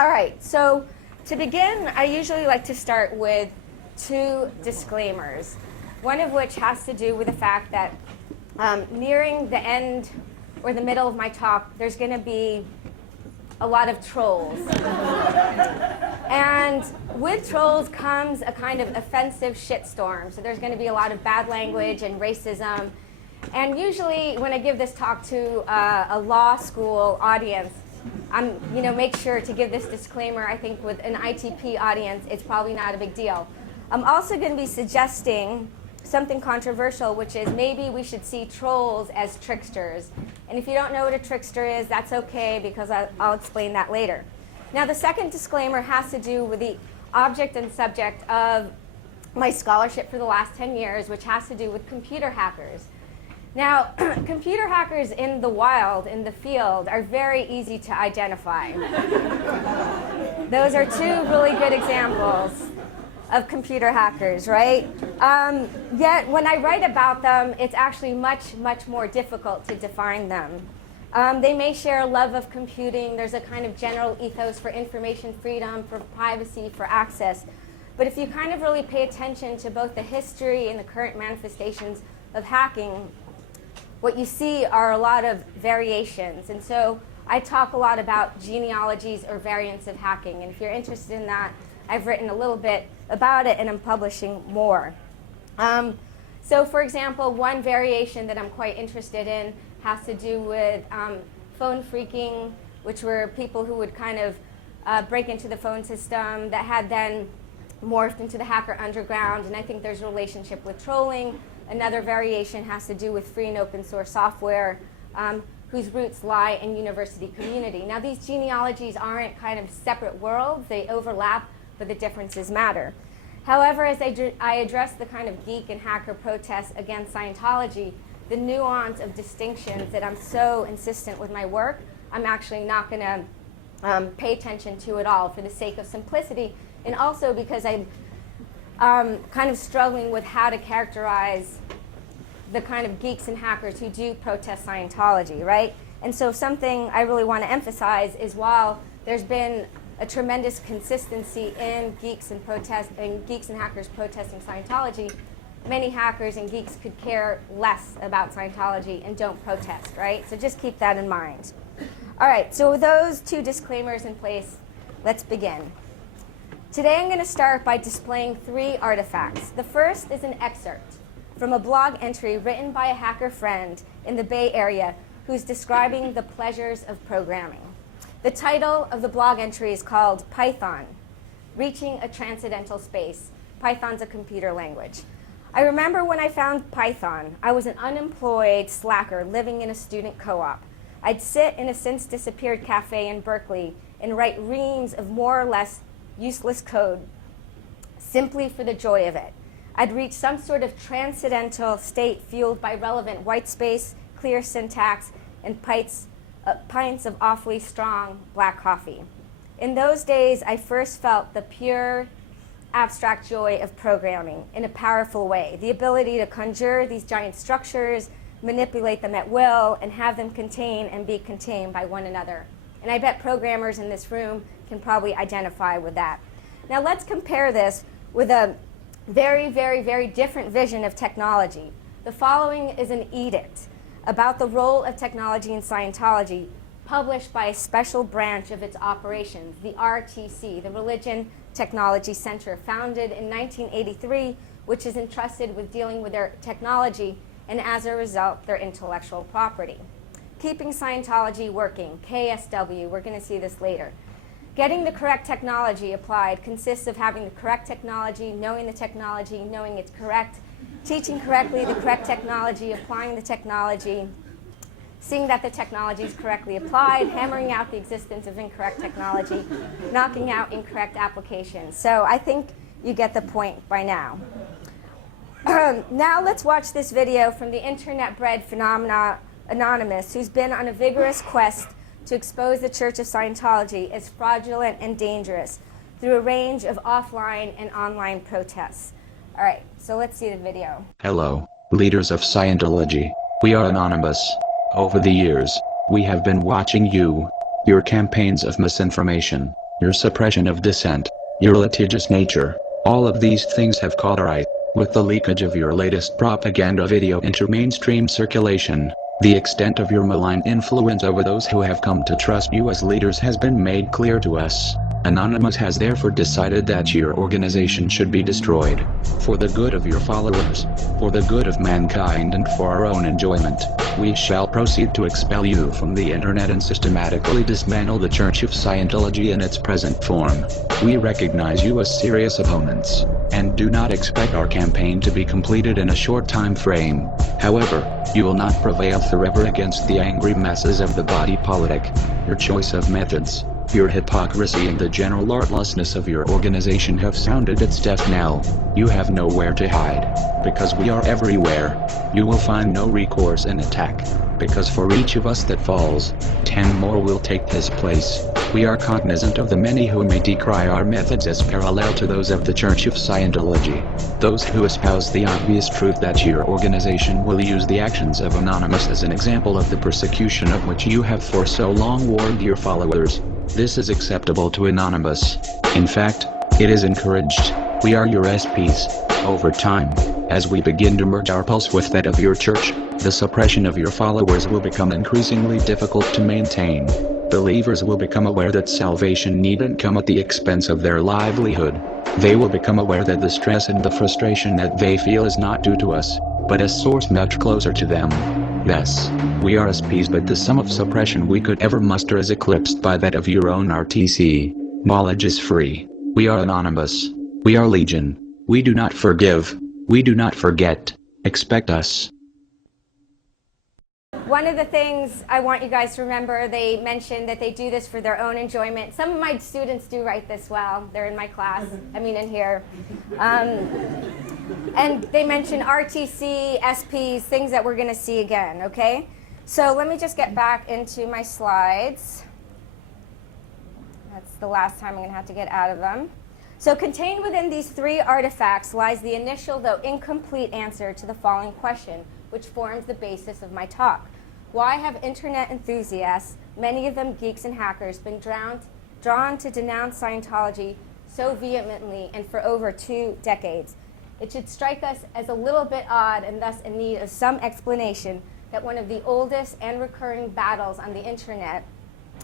All right, so to begin, I usually like to start with 2 disclaimers, one of which has to do with the fact that nearing the end or the middle of my talk, there's going to be a lot of trolls. And with trolls comes a kind of offensive shitstorm. So there's going to be a lot of bad language and racism. And usually when I give this talk to a law school audience, make sure to give this disclaimer. I think with an ITP audience, it's probably not a big deal. I'm also going to be suggesting something controversial, which is maybe we should see trolls as tricksters. And if you don't know what a trickster is, that's okay, because I'll explain that later. Now, the second disclaimer has to do with the object and subject of my scholarship for the last 10 years, which has to do with computer hackers. Now, computer hackers in the wild, in the field, are very easy to identify. Those are 2 really good examples of computer hackers, right? Yet when I write about them, it's actually much, much more difficult to define them. They may share a love of computing. There's a kind of general ethos for information freedom, for privacy, for access. But if you kind of really pay attention to both the history and the current manifestations of hacking, what you see are a lot of variations. And so I talk a lot about genealogies or variants of hacking. And if you're interested in that, I've written a little bit about it, and I'm publishing more. So for example, one variation that I'm quite interested in has to do with phone phreaking, which were people who would kind of break into the phone system that had then morphed into the hacker underground, and I think there's a relationship with trolling. Another variation has to do with free and open source software, whose roots lie in university community. Now, these genealogies aren't kind of separate worlds. They overlap, but the differences matter. However, as I address the kind of geek and hacker protests against Scientology, the nuance of distinctions that I'm so insistent with my work, I'm actually not going to pay attention to at all for the sake of simplicity, and also because I'm kind of struggling with how to characterize the kind of geeks and hackers who do protest Scientology, right? And so something I really want to emphasize is while there's been a tremendous consistency in geeks and hackers protesting Scientology, many hackers and geeks could care less about Scientology and don't protest, right? So just keep that in mind. All right, so with those 2 disclaimers in place, let's begin. Today I'm going to start by displaying 3 artifacts. The first is an excerpt from a blog entry written by a hacker friend in the Bay Area who's describing the pleasures of programming. The title of the blog entry is called Python, Reaching a Transcendental Space. Python's a computer language. I remember when I found Python, I was an unemployed slacker living in a student co-op. I'd sit in a since disappeared cafe in Berkeley and write reams of more or less useless code simply for the joy of it. I'd reach some sort of transcendental state fueled by relevant white space, clear syntax, and pints of awfully strong black coffee. In those days, I first felt the pure abstract joy of programming in a powerful way, the ability to conjure these giant structures, manipulate them at will, and have them contain and be contained by one another. And I bet programmers in this room can probably identify with that. Now let's compare this with a very, very, very different vision of technology. The following is an edict about the role of technology in Scientology, published by a special branch of its operations, the RTC, the Religion Technology Center, founded in 1983, which is entrusted with dealing with their technology and, as a result, their intellectual property. Keeping Scientology working, KSW, we're going to see this later. Getting the correct technology applied consists of having the correct technology, knowing the technology, knowing it's correct, teaching correctly the correct technology, applying the technology, seeing that the technology is correctly applied, hammering out the existence of incorrect technology, knocking out incorrect applications. So I think you get the point by now. Now let's watch this video from the internet-bred phenomena Anonymous, who's been on a vigorous quest to expose the Church of Scientology as fraudulent and dangerous through a range of offline and online protests. All right, so let's see the video. Hello, leaders of Scientology. We are Anonymous. Over the years, we have been watching your campaigns of misinformation. your suppression of dissent, your litigious nature, all of these things have caught our eye. With the leakage of your latest propaganda video into mainstream circulation, the extent of your malign influence over those who have come to trust you as leaders has been made clear to us. Anonymous has therefore decided that your organization should be destroyed. For the good of your followers, for the good of mankind and for our own enjoyment, we shall proceed to expel you from the internet and systematically dismantle the Church of Scientology in its present form. We recognize you as serious opponents, and do not expect our campaign to be completed in a short time frame. However, you will not prevail forever against the angry masses of the body politic. Your choice of methods, your hypocrisy and the general artlessness of your organization have sounded its death knell. You have nowhere to hide. Because we are everywhere. You will find no recourse in attack. Because for each of us that falls, 10 more will take his place. We are cognizant of the many who may decry our methods as parallel to those of the Church of Scientology. Those who espouse the obvious truth that your organization will use the actions of Anonymous as an example of the persecution of which you have for so long warned your followers. This is acceptable to Anonymous. In fact, it is encouraged. We are your SPs. Over time, as we begin to merge our pulse with that of your church, the suppression of your followers will become increasingly difficult to maintain. Believers will become aware that salvation needn't come at the expense of their livelihood. They will become aware that the stress and the frustration that they feel is not due to us, but a source much closer to them. Yes, we are SPs, but the sum of suppression we could ever muster is eclipsed by that of your own RTC. Knowledge is free. We are Anonymous. We are Legion. We do not forgive. We do not forget. Expect us. One of the things I want you guys to remember, they mentioned that they do this for their own enjoyment. Some of my students do write this well. They're in my class, in here. And they mention RTC, SPs, things that we're going to see again, okay? So let me just get back into my slides. That's the last time I'm going to have to get out of them. So contained within these 3 artifacts lies the initial, though incomplete, answer to the following question, which forms the basis of my talk. Why have internet enthusiasts, many of them geeks and hackers, been drawn to denounce Scientology so vehemently and for over 2 decades? It should strike us as a little bit odd and thus in need of some explanation that one of the oldest and recurring battles on the internet,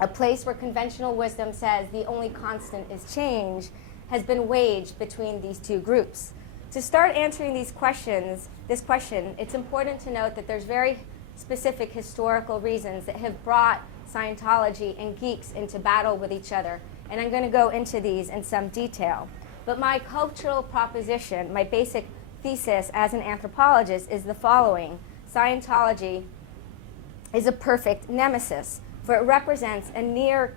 a place where conventional wisdom says the only constant is change, has been waged between these 2 groups. To start answering this question, it's important to note that there's very specific historical reasons that have brought Scientology and geeks into battle with each other, and I'm going to go into these in some detail. But my cultural proposition, my basic thesis as an anthropologist is the following. Scientology is a perfect nemesis, for it represents a near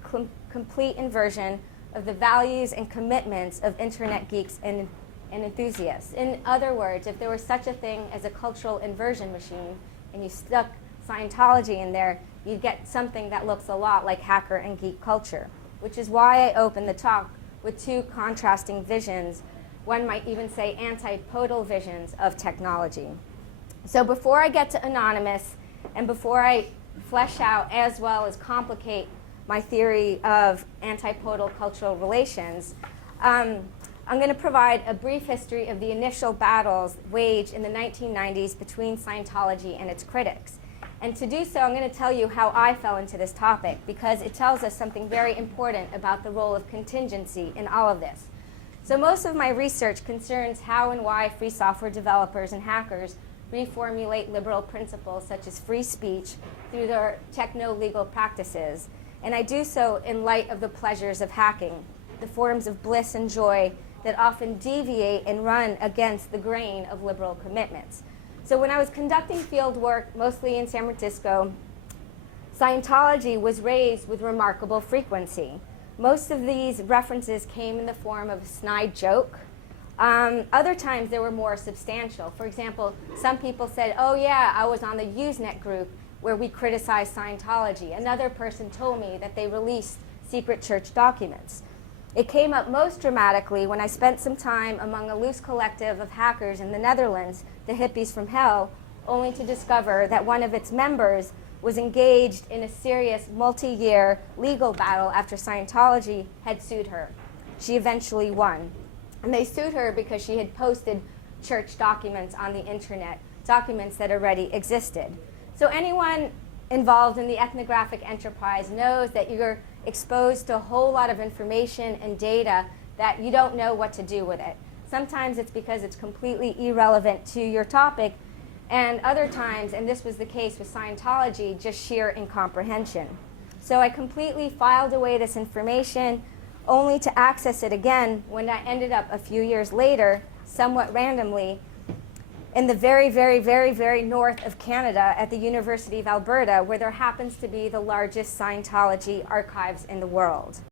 complete inversion of the values and commitments of internet geeks and enthusiasts. In other words, if there was such a thing as a cultural inversion machine and you stuck Scientology in there, you'd get something that looks a lot like hacker and geek culture, which is why I opened the talk with 2 contrasting visions, one might even say antipodal visions of technology. So before I get to Anonymous and before I flesh out as well as complicate my theory of antipodal cultural relations, I'm going to provide a brief history of the initial battles waged in the 1990s between Scientology and its critics. And to do so, I'm going to tell you how I fell into this topic, because it tells us something very important about the role of contingency in all of this. So most of my research concerns how and why free software developers and hackers reformulate liberal principles such as free speech through their techno-legal practices. And I do so in light of the pleasures of hacking, the forms of bliss and joy that often deviate and run against the grain of liberal commitments. So when I was conducting field work, mostly in San Francisco, Scientology was raised with remarkable frequency. Most of these references came in the form of a snide joke. Other times they were more substantial. For example, some people said, oh yeah, I was on the Usenet group where we criticized Scientology. Another person told me that they released secret church documents. It came up most dramatically when I spent some time among a loose collective of hackers in the Netherlands, the Hippies from Hell, only to discover that one of its members was engaged in a serious multi-year legal battle after Scientology had sued her. She eventually won. And they sued her because she had posted church documents on the internet, documents that already existed. So anyone involved in the ethnographic enterprise knows that you're exposed to a whole lot of information and data that you don't know what to do with it. Sometimes it's because it's completely irrelevant to your topic, and other times, and this was the case with Scientology, just sheer incomprehension. So I completely filed away this information only to access it again when I ended up a few years later, somewhat randomly, in the very, very, very, very north of Canada at the University of Alberta, where there happens to be the largest Scientology archives in the world.